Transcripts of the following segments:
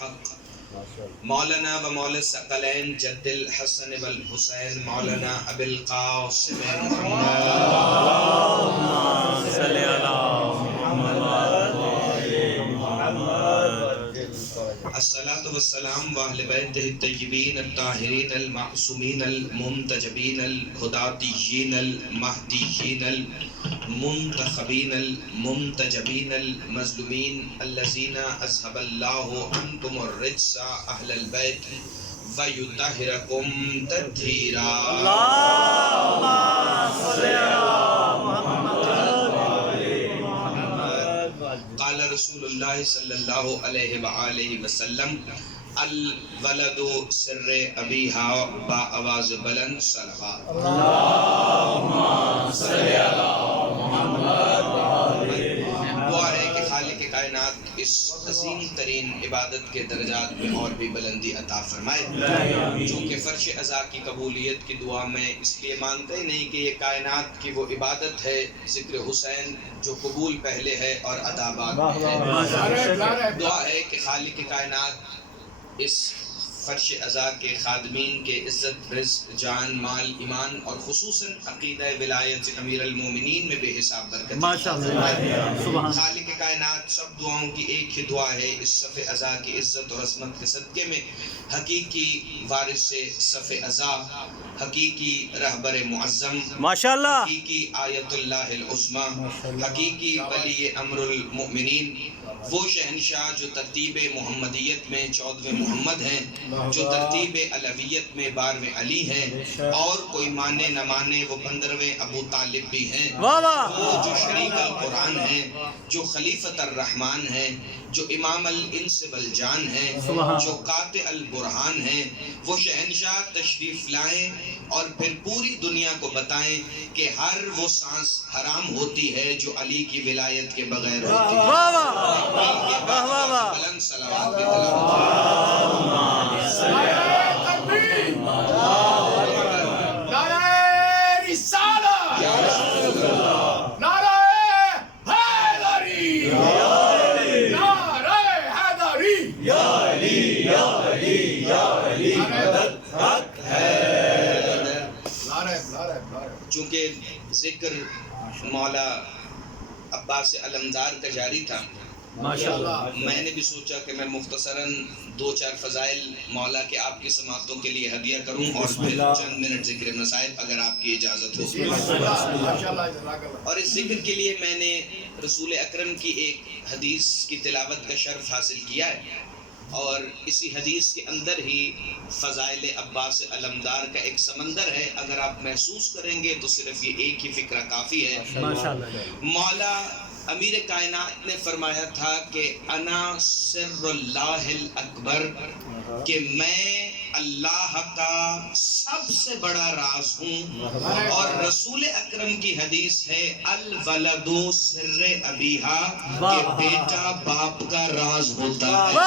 الحق مولانا و مولا الثقلین جد الحسن والحسین مولانا ابی القاسم محمد صلی اللہ الصلاة والسلام وأهل بيته الطيبين الطاهرين المعصومين المنتجبين الهداتيين المهديين المنتخبين المنتجبين المظلومين الذين أذهب الله عنكم الرجس أهل البيت ويطهركم تطهيرا اللهم صل على قال رسول اللہ صلی اللہ علیہ وآلہ وسلم الولد سر ابیہا با آواز بلند صلوات اللهم صل على دعا ہے کہ خالق کائنات اس عظیم ترین عبادت کے درجات میں اور بھی بلندی عطا فرمائے چونکہ فرش عزا کی قبولیت کی دعا میں اس لیے مانتے ہی نہیں کہ یہ کائنات کی وہ عبادت ہے ذکر حسین جو قبول پہلے ہے اور ادا بعد میں ہے دعا ہے کہ خالق کائنات اس فرش عزا کے خادمین کے عزت رزق جان مال ایمان اور خصوصاً عقیدہ ولایت امیر المومنین میں بے حساب برکت خالق کائنات سب دعاؤں کی ایک ہی دعا ہے اس صف عزا کی عزت اور عظمت کے صدقے میں حقیقی وارث صف عزا حقیقی رہبر معظم ماشاءاللہ حقیقی آیت اللہ العظمی حقیقی ولی امر المؤمنین وہ شہنشاہ جو ترتیب محمدیت میں 14ویں محمد ہیں جو ترتیب علویت میں 12ویں علی ہیں اور کوئی مانے نہ مانے وہ 15ویں ابو طالب بھی ہیں وہ جو شریک القرآن ہیں جو خلیفۃ الرحمن ہیں جو امام الانس والجان ہیں جو قاطع البرہان ہیں وہ شہنشاہ تشریف لائیں اور پھر پوری دنیا کو بتائیں کہ ہر وہ سانس حرام ہوتی ہے جو علی کی ولایت کے بغیر ہوتی ہے بلند صلوات کی چونکہ ذکر مولا عباس علمدار کا جاری تھا میں نے بھی سوچا کہ میں مختصراً 2-4 فضائل مولا کے آپ کی سماعتوں کے لیے ہدیہ کروں اور پھر چند منٹ ذکر نصائب اگر آپ کی اجازت ہو اور اس ذکر کے لیے میں نے رسول اکرم کی ایک حدیث کی تلاوت کا شرف حاصل کیا ہے اور اسی حدیث کے اندر ہی فضائل عباس علمدار کا ایک سمندر ہے اگر آپ محسوس کریں گے تو صرف یہ ایک ہی فکرہ کافی ہے مولا امیر کائنات نے فرمایا تھا کہ انا سر اللہ الاکبر کہ میں اللہ کا سب سے بڑا راز ہوں اور رسول اکرم کی حدیث ہے الولد سر ابیہا کہ بیٹا باپ کا راز ہوتا ہے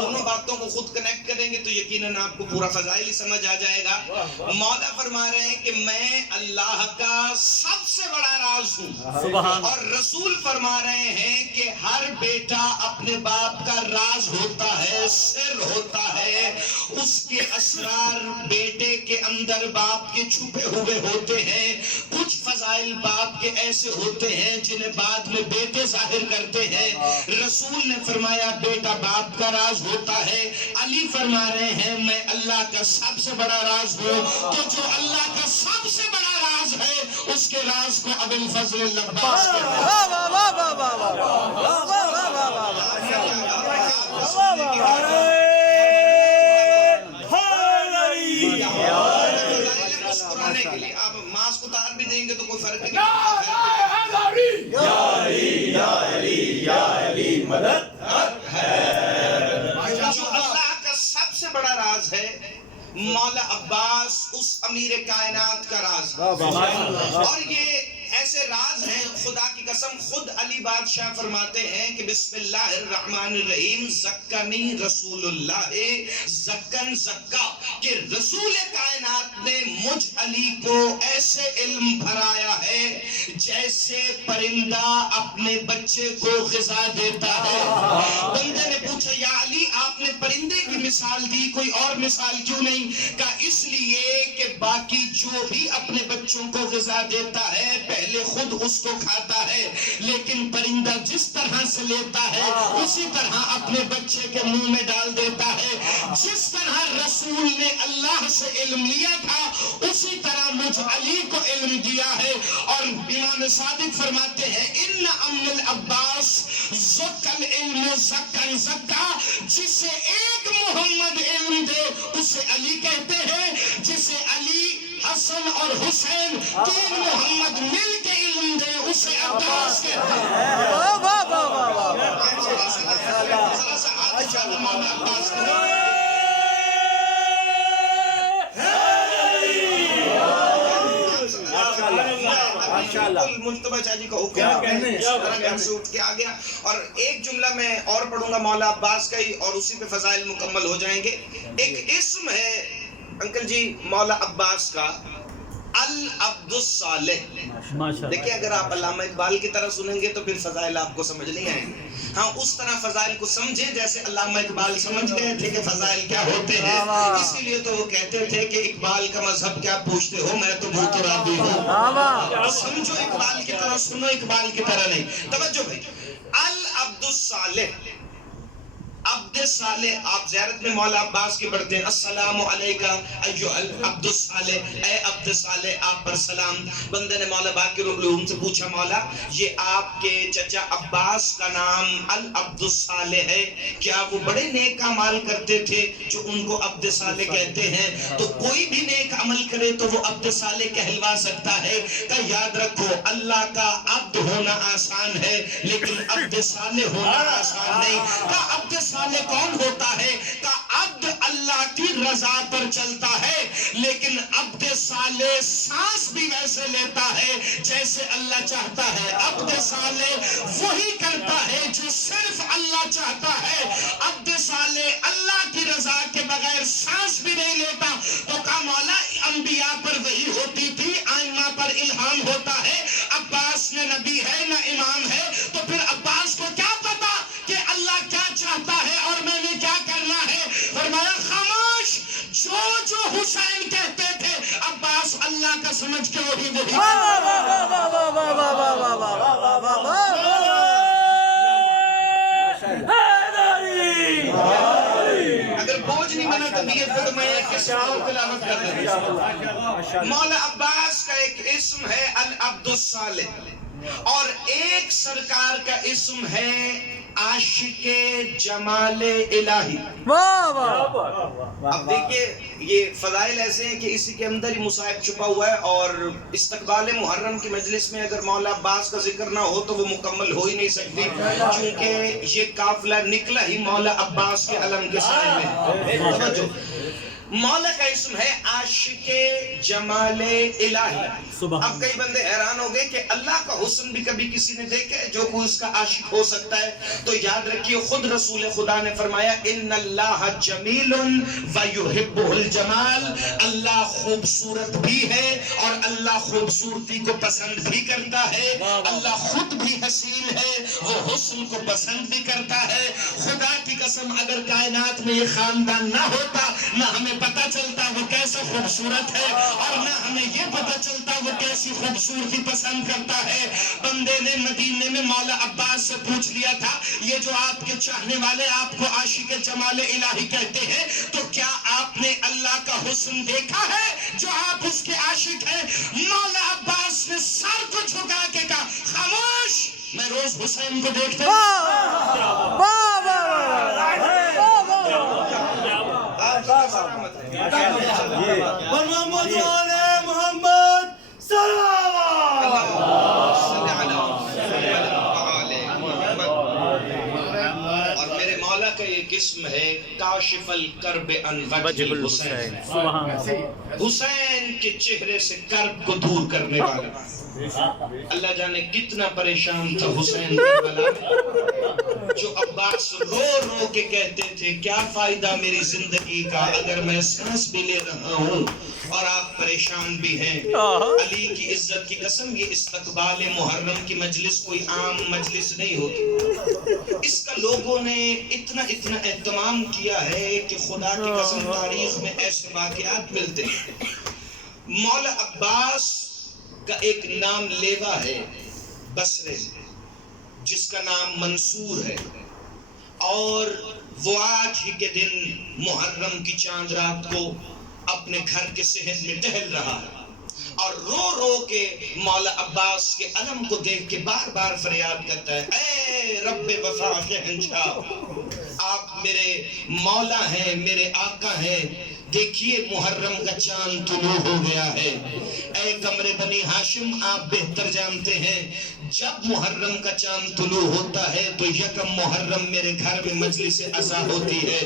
دونوں باتوں کو خود کنیکٹ کریں گے تو یقیناً آپ کو پورا فضائل ہی سمجھ آ جائے گا مولا فرما رہے ہیں کہ میں اللہ کا سب سے بڑا راز ہوں اور رسول فرما رہے ہیں کہ ہر بیٹا اپنے باپ کا راز ہوتا ہے سر ہوتا ہے اس کے اسرار بیٹے کے اندر باپ کے چھپے ہوئے ہوتے ہیں کچھ فضائل باپ کے ایسے ہوتے ہیں جنہیں بعد میں بیٹے ظاہر کرتے ہیں رسول نے فرمایا بیٹا باپ کا راز ہوتا ہے علی فرما رہے ہیں میں اللہ کا سب سے بڑا راز ہوں تو جو اللہ کا سب سے بڑا راز ہے اس کے راز کو ابو الفضل العباس مسکرانے کے لیے آپ ماسک اتار بھی دیں گے تو کوئی فرق نہیں یا علی مدد ہے جو اللہ کا سب سے بڑا راز ہے مولا عباس اس امیر کائنات کا راز، اور یہ ایسے راز ہیں خدا کی قسم خود علی بادشاہ فرماتے ہیں کہ بسم اللہ الرحمن الرحیم زکانی رسول اللہ زکن زکا، کہ رسول کائنات نے مجھ علی کو ایسے علم بھرایا ہے جیسے پرندہ اپنے بچے کو غذا دیتا ہے۔ بندے نے پوچھا یا علی آپ نے پرندے کی مثال دی، کوئی اور مثال کیوں نہیں؟ کہا اس لیے کہ باقی جو بھی اپنے بچوں کو غذا دیتا ہے پہلے خود اس کو کھاتا ہے، لیکن پرندہ جس طرح سے لیتا ہے اسی طرح اپنے بچے کے منہ میں ڈال دیتا ہے۔ جس طرح رسول نے اللہ سے علم لیا تھا اسی طرح مجھ علی کو علم دیا ہے۔ اور امام صادق فرماتے ہیں ان امن العباس زکل علم زکن زکا، جسے ایک محمد علم دے اسے علی کہتے ہیں، جسے علی حسن اور حسین تین محمد مل کے علم دے اسے عباس کہتے ہیں۔ مجتبہ چاچی کا حکم گھر سے اٹھ کے آ گیا، اور ایک جملہ میں اور پڑھوں گا مولا عباس کا ہی، اور اسی پہ فضائل مکمل ہو جائیں گے۔ ایک اسم ہے انکل جی مولا عباس کا، العبد الصالح۔ دیکھیں اگر آپ علامہ اقبال کی طرح سنیں گے تو پھر فضائل آپ کو سمجھ نہیں آئیں گے، ہاں اس طرح فضائل کو سمجھیں جیسے علامہ اقبال سمجھ گئے تھے کہ فضائل کیا ہوتے ہیں۔ اسی لیے تو وہ کہتے تھے کہ اقبال کا مذہب کیا پوچھتے ہو، میں تو بہت راضی ہوں۔ سمجھو اقبال کی طرح، سنو اقبال کی طرح نہیں۔ توجہ بھائی، العبد الصالح، عبد صالح، آپ زیارت میں مولا عباس کی پڑھتے ہیں السلام علیکہ ایھا العبد الصالح، اے عبد صالح آپ پر سلام۔ بندے نے مولا باقر العلوم سے پوچھا مولا یہ آپ کے چچا عباس کا نام العبد الصالح ہے، کیا وہ بڑے نیک اعمال کرتے تھے جو ان کو عبد صالح کہتے ہیں؟ تو کوئی بھی نیک عمل کرے تو وہ عبد صالح کہلوا سکتا ہے۔ کہ یاد رکھو اللہ کا عبد ہونا آسان ہے لیکن عبد صالح ہونا آسان نہیں۔ کہ عبد صالح کون ہوتا ہے؟ کہ عبد اللہ کی رضا پر چلتا ہے، لیکن عبد صالح سانس بھی ویسے لیتا ہے جیسے اللہ چاہتا ہے۔ عبد صالح وہی کرتا ہے جو صرف اللہ چاہتا ہے۔ عبد صالح اللہ کی رضا کے بغیر سانس بھی نہیں لیتا۔ تو کہا مولا انبیاء پر وحی ہوتی تھی، ائمہ پر الہام ہوتا ہے، عباس نہ نبی ہے نہ امام ہے، تو پھر عباس کو کیا پتا کہ اللہ کیا چاہتا ہے اور میں نے کیا کرنا ہے؟ فرمایا خاموش، جو حسین کہتے تھے عباس اللہ کا سمجھ کے وہی اگر بوجھ نہیں بنا طبیعت کو تو میں ایک قصہ اور تلاوت کر دوں۔ مولا عباس کا ایک اسم ہے العبد الصالح، اور ایک سرکار کا اسم ہے عاشق جمال الہی۔ اب دیکھیے یہ فضائل ایسے ہیں کہ اسی کے اندر ہی مصائب چھپا ہوا ہے، اور استقبال محرم کی مجلس میں اگر مولا عباس کا ذکر نہ ہو تو وہ مکمل ہو ہی نہیں سکتی، چونکہ یہ قافلہ نکلا ہی مولا عباس کے علم کے سائے میں۔ مولا کا اسم ہے عاشق جمال الہی۔ اب کئی بندے حیران ہو گئے کہ اللہ کا حسن بھی کبھی کسی نے دیکھا ہے جو کوئی اس کا عاشق ہو سکتا ہے؟ تو یاد رکھیے خود رسول خدا نے فرمایا ان اللہ جمیل ویحب الجمال، اللہ خوبصورت بھی ہے اور اللہ خوبصورتی کو پسند بھی کرتا ہے، اللہ خود بھی حسین ہے، وہ حسن کو پسند بھی کرتا ہے۔ خدا کی قسم اگر کائنات میں یہ خاندان نہ ہوتا نہ ہمیں پتہ چلتا وہ کیسے خوبصورت ہے، اور نہ ہمیں یہ پتہ چلتا وہ کیسی خوبصورتی پسند کرتا ہے۔ بندے نے مدینے میں مولا عباس سے پوچھ لیا تھا یہ جو آپ کے چاہنے والے آپ کو عاشق جمال الہی کہتے ہیں تو کیا آپ نے اللہ کا حسن دیکھا ہے جو آپ اس کے عاشق ہیں؟ مولا عباس نے سر کو جھکا کے کہا خاموش، میں روز حسین کو دیکھتا ہوں۔ اور میرے مولا کا ایک اسم ہے کاشف الکرب عن وجہ الحسین۔ حسین کے چہرے سے کرب کو دور کرنے والا. اللہ جانے کتنا پریشان تھا حسین کربلا میں، جو عباس رو رو کے کہتے تھے کیا فائدہ میری زندگی کا اگر میں سانس بھی لے رہا ہوں اور آپ پریشان بھی ہیں. علی کی عزت کی قسم یہ استقبال محرم کی مجلس کوئی عام مجلس نہیں ہوتی. اس کا لوگوں نے اتنا اہتمام کیا ہے کہ خدا کی قسم تاریخ میں ایسے واقعات ملتے ہیں. مولا عباس کا ایک نام لیوا ہے بصرے، جس کا نام منصور ہے، اور وہ آج ہی کے دن محرم کی چاند رات کو اپنے گھر کے صحن میں ٹہل رہا ہے اور رو رو کے مولا عباس کے علم کو دیکھ کے بار بار فریاد کرتا ہے اے رب وفا شہنشاہ، آپ میرے مولا ہیں، میرے آقا ہیں، دیکھیے محرم کا چاند طلوع ہو گیا ہے. اے قمر بنی ہاشم، آپ بہتر جانتے ہیں جب محرم کا چاند طلوع ہوتا ہے تو یکم محرم میرے گھر میں مجلس عزا ہوتی ہے.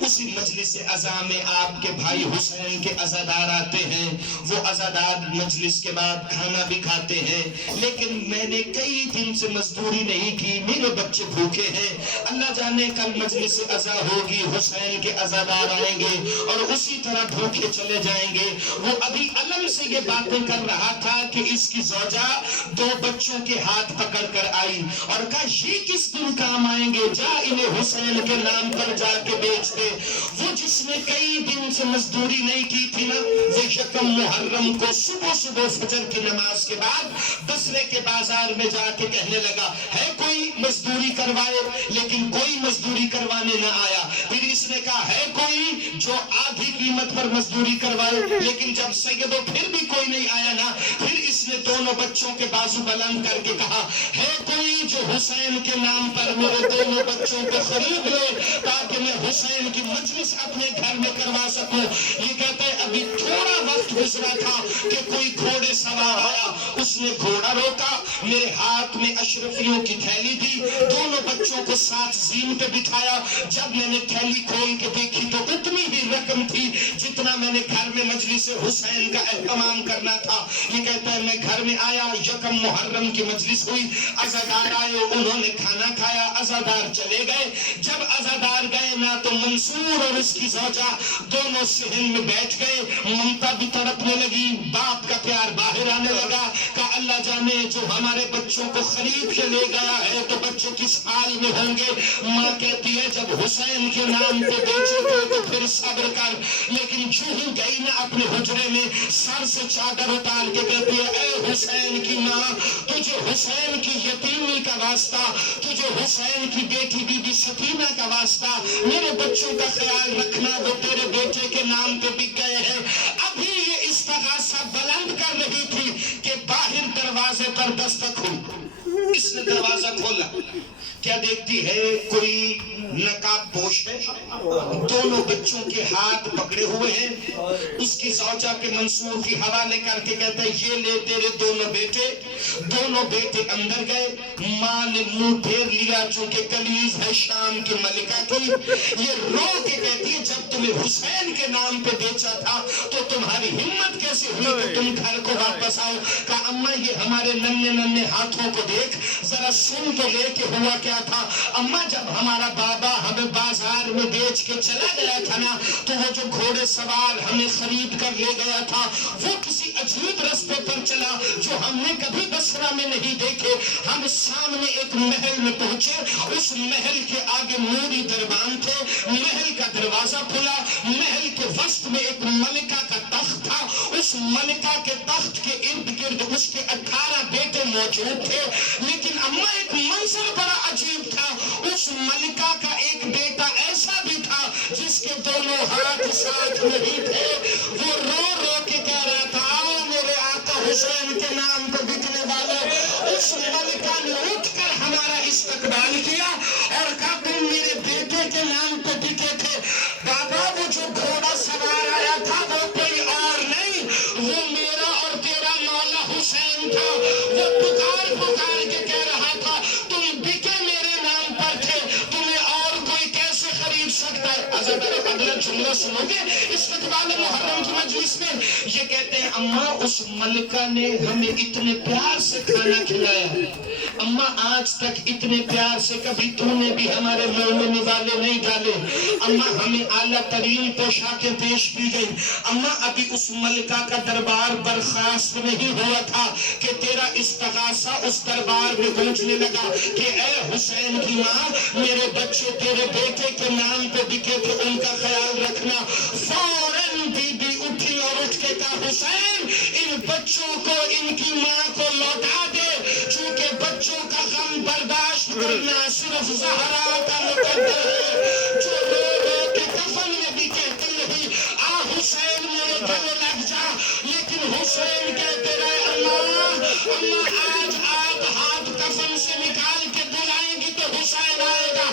اسی مجلس عزا میں آپ کے بھائی حسین کے عزادار آتے ہیں، وہ عزادار مجلس کے بعد کھانا بھی کھاتے ہیں. لیکن میں نے کئی دن سے مزدوری نہیں کی، میرے بچے بھوکے ہیں، اللہ جانے کل مجلس عزا ہوگی، حسین کے عزادار آئیں گے اور اسی طرح بھوکے چلے جائیں گے. وہ ابھی علم سے یہ باتیں کر رہا تھا کہ اس کی زوجہ 2 بچوں کے ہاتھ پکڑ کر آئی اور کہا یہ کس دن کام آئیں گے، جا انہیں حسین کے نام پر جا کے بیچ دے. وہ جس نے کئی دن سے مزدوری نہیں کی تھی نا، وہ یکم محرم کو صبح فجر کی نماز کے بعد بصرے کے بازار میں جا کے کہنے لگا ہے کوئی مزدوری کروائے، لیکن کوئی مزدوری کروانے نہ آیا. پھر اس نے کہا ہے کوئی جو آدھی قیمت پر مزدوری کروائے، لیکن جب سیدو پھر بھی کوئی نہیں آیا نا، پھر اس نے دونوں بچوں کے بازو بلند کر کے کہا ہے کوئی جو حسین کے نام پر میرے دونوں بچوں کو خرید لے تاکہ میں حسین کی مجلس اپنے گھر میں کروا سکوں. یہ کہتا ہے ابھی تھوڑا وقت گزرا تھا کہ کوئی گھوڑے سوار آیا، اس نے گھوڑا روکا، میرے ہاتھ میں اشرفیوں کی تھیلی دی، دونوں بچوں کو ساتھ زین پہ بٹھایا. جب میں نے تھیلی کھول کے دیکھی تو اتنی ہی رقم تھی جتنا میں نے گھر میں مجلس حسین کا اہتمام کرنا تھا. یہ کہتا ہے میں گھر میں آیا، یکم محرم کی مجلس ہوئی، عزادار آئے، انہوں نے کھانا کھایا، عزادار چلے گئے. جب عزادار گئے نا تو منصور اور اس کی زوجہ دونوں صحن میں بیٹھ گئے. ممتا بھی تڑپنے لگی، باپ کا پیار باہر آنے لگا. کہا اللہ جانے جو ہمارے بچوں کو خرید کے لے گیا ہے تو بچے کس حال میں ہوں گے. ماں کہتی ہے جب حسین کے نام پہ بیچے گے تو پھر صبر کر. لیکن جو ہی گئی نا اپنے حجرے میں سر سے چادر اتار کے کہتی ہے اے حسین کی ماں، تجھے حسین کی یتیمی کا واسطہ، تجھے حسین کی بیٹی بی بی سکینہ کا واسطہ، میرے بچوں کا خیال رکھنا، وہ تیرے بیٹے کے نام پہ بک گئے ہیں. ابھی یہ استغاثہ بلند کر رہی تھی کہ باہر دروازے پر دستک ہوئی. اس نے دروازہ کھولا، کیا دیکھتی ہے کوئی نقاب پوش ہے، دونوں بچوں کے ہاتھ پکڑے ہوئے ہیں. اس کی زوجہ کے منصور کی حوالے کر کے کہتا ہے یہ لے تیرے دونوں بیٹے. دونوں بیٹے اندر گئے، ماں نے منہ پھیر لیا چونکہ کلیز ہے شام کی ملکہ کی. یہ رو کے کہتی ہے جب تمہیں حسین کے نام پہ بیچا تھا تو تمہاری ہمت کیسے ہوئی کہ تم گھر کو واپس آؤ. کہا اماں یہ ہمارے ننھے ہاتھوں کو دیکھ، ذرا سن تو لے کے ہوا کیا تھا. اماں جب ہمارا بابا ہمیں بازار میں بیچ کے چلا گیا تھا نا تو وہ جو گھوڑے سوار ہمیں خرید کر لے گیا تھا وہ کسی عجیب رستے پر چلا جو ہم نے کبھی بصرہ میں نہیں دیکھے. ہم سامنے ایک محل میں پہنچے، اس محل کے آگے موری دربان تھے، محل کا دروازہ کھلا، محل کے وسط میں ایک ملکہ کا تخت تھا، اس ملکہ کے تخت کے ارد گرد اس کے 18 بیٹے موجود تھے. لیکن اماں ایک منظر بڑا عجیب تھا، اس ملکہ کا ایک بیٹا ایسا بھی تھا جس کے دونوں ہاتھ ساتھ نہیں تھے. وہ رو رو کے کہہ رہا تھا آؤ میرے آقا حسین کے نام پہ بکنے والے. اس ملکہ نے اٹھ کر ہمارا استقبال کیا اور کہا تم میرے بیٹے کے نام پہ بکے تھے. بابا وہ جو گھوڑا سوار آیا تھا وہ کوئی اور نہیں، وہ میرا اور تیرا مولا حسین تھا. وہ پکار پکار کے کہہ رہا تھا تم بکے میرے نام پر تھے، تمہیں اور کوئی کیسے خرید سکتا ہے. والا جملہ سنو گے استقبال محرم کی مجلس میں. یہ کہتے ہیں اماں اس ملکہ نے ہمیں اتنے پیار سے کھانا کھلایا ہے. اماں آج تک اتنے پیار سے کبھی تو نے بھی ہمارے منہ میں نوالے نہیں ڈالے. اماں ہمیں اعلیٰ ترین پوشاکیں پیش کی گئی. اماں ابھی اس ملکہ کا دربار برخاست نہیں ہوا تھا کہ تیرا استغاثہ اس دربار میں گونجنے لگا کہ اے حسین کی ماں میرے بچے تیرے بیٹے کے نام پہ بکے تھے ان کا خیال رکھنا. فوراً بی بی اٹھی اور اٹھ کے کہا حسین ان بچوں کو ان کی ماں کو لوٹا دے چونکہ بچوں کا غم برداشت کرنا صرف زہرا کا مقدر ہے جو رو رو کے کفن میں بھی کہتی رہی آ حسین میرے گلے لگ جا. لیکن حسین کہتے رہے اماں آج آپ ہاتھ کفن سے نکال کے بلائیں گی تو حسین آئے گا.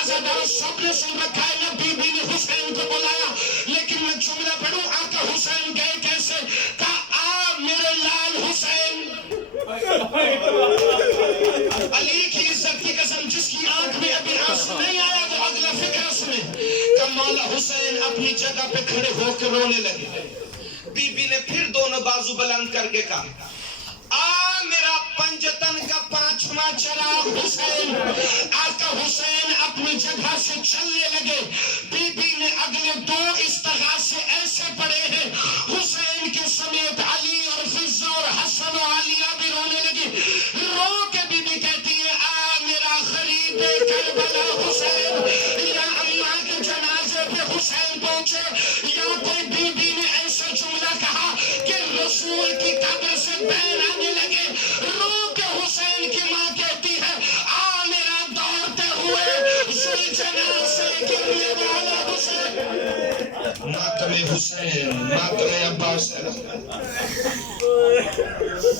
عزادار سب نے سن رکھا ہے نا بی بی نے حسین کو بلایا. لیکن میں جملہ پڑھوں آقا حسین گئے کیسے کہا آ میرے لال حسین. علی کی عزت کی قسم جس کی آنکھ میں ابھی آنسو نہیں آیا وہ اگلا فکر سنے. کہ مولا حسین اپنی جگہ پہ کھڑے ہو کے رونے لگے. بی بی نے پھر دونوں بازو بلند کر کے کہا آ میرا پنجتن کا پانچواں چراغ حسین. آقا حسین اپنی جگہ سے چلنے لگے. بی بی نے اگلے دو استغاثے ایسے پڑھے ہیں حسین کے سمیت علی اور فضہ اور حسن و عالیہ بھی رونے لگی. رو کے بی بی کہتی ہے آ میرا غریب کربلا حسین. یا اماں کے جنازے پہ حسین پہنچے یا کوئی بی بی نے ایسا جملہ کہا کہ رسول کی قبر سے بین آنے لگے. رو کے حسین کی ماں کہتی ہے آ میرا دوڑتے ہوئے ذوالجلال سے گرنے والا حسین. ماتم حسین ماتم عباس.